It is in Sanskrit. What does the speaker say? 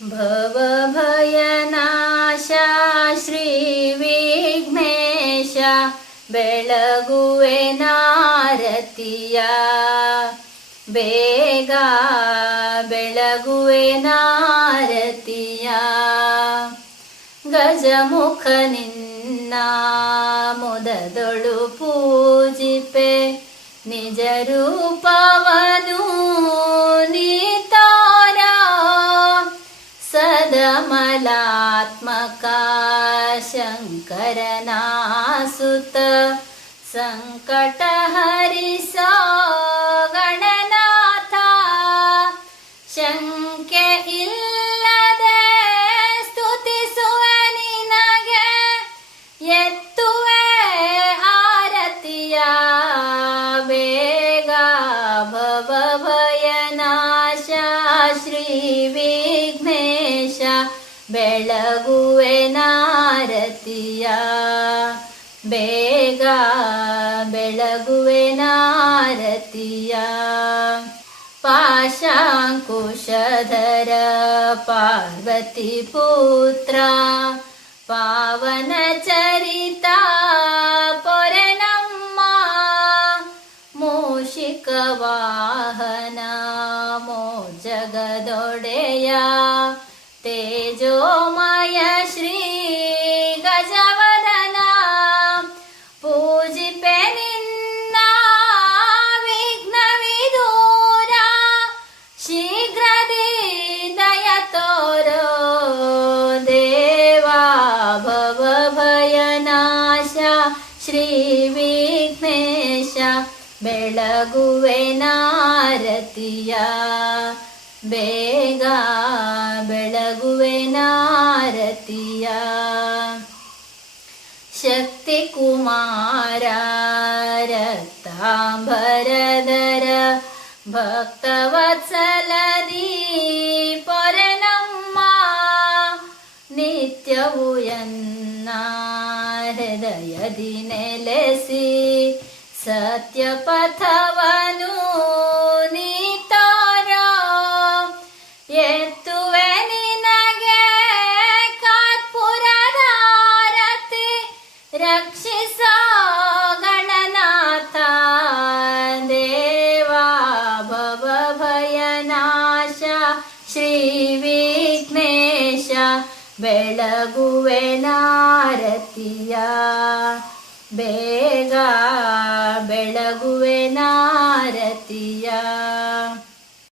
ಭವಭಯನಾಶ ಶ್ರೀ ವಿಘ್ನೇಶ ಬೆಳಗುವೆ ನಾರತಿಯ ಬೇಗ ಬೆಳಗುವೆ ನಾರತಿಯ ಗಜಮುಖ ನಿನ್ನ ಮುದದೊಳು ಪೂಜಿಪೆ ನಿಜ ರೂಪವನು लात्मका शङ्कर गणनाथा शङ्क्य इल् ಬೆಳಗುವೆ ನಾರತಿಯ ಬೇಗ ಬೆಳಗುವೆ ನಾರತಿಯ ಪಾಶಾಂಕುಶಧರ ಪಾರ್ವತಿ ಪುತ್ರ ಪಾವನ ಚರಿತ ಪೊರೆನಮ್ಮ ಮೂಷಿಕ तेजोमय श्री गजवदना पूजिपे विघ्नविदूरा विघ्नविदोरा शीघ्रदीदयतोर देवा भवभयनाश श्रीविघ्नेश बेळगुवे नारतिया। ದೇವಾ ಭವ ಭಯನಾಶ ಶ್ರೀ ವಿಘ್ನೇಶ ಬೆಳಗುವೆ ನಾರತಿಯ ಬೇಗ ಬೆಳಗುವೆ ನಾರತಿಯ ಶಕ್ತಿ ಕುಮಾರ ರಕ್ತಾಂಬರದರ ಭಕ್ತವತ್ಸಲದಿ ಪೊರೆನಮ್ಮ ನಿತ್ಯವು ಎನ್ನ ಹೃದಯದಿ ನೆಲೆಸಿ ಸತ್ಯಪಥವನು ರಕ್ಷಿಸ ಗಣನಾಥ ದೇವಾ ಭವ ಭಯನಾಶ ಶ್ರೀ ವಿಘ್ನೇಶ ಬೆಳಗುವೆ ನಾರತಿಯ ಬೇಗ ಬೆಳಗುವೆ ನಾರತಿಯ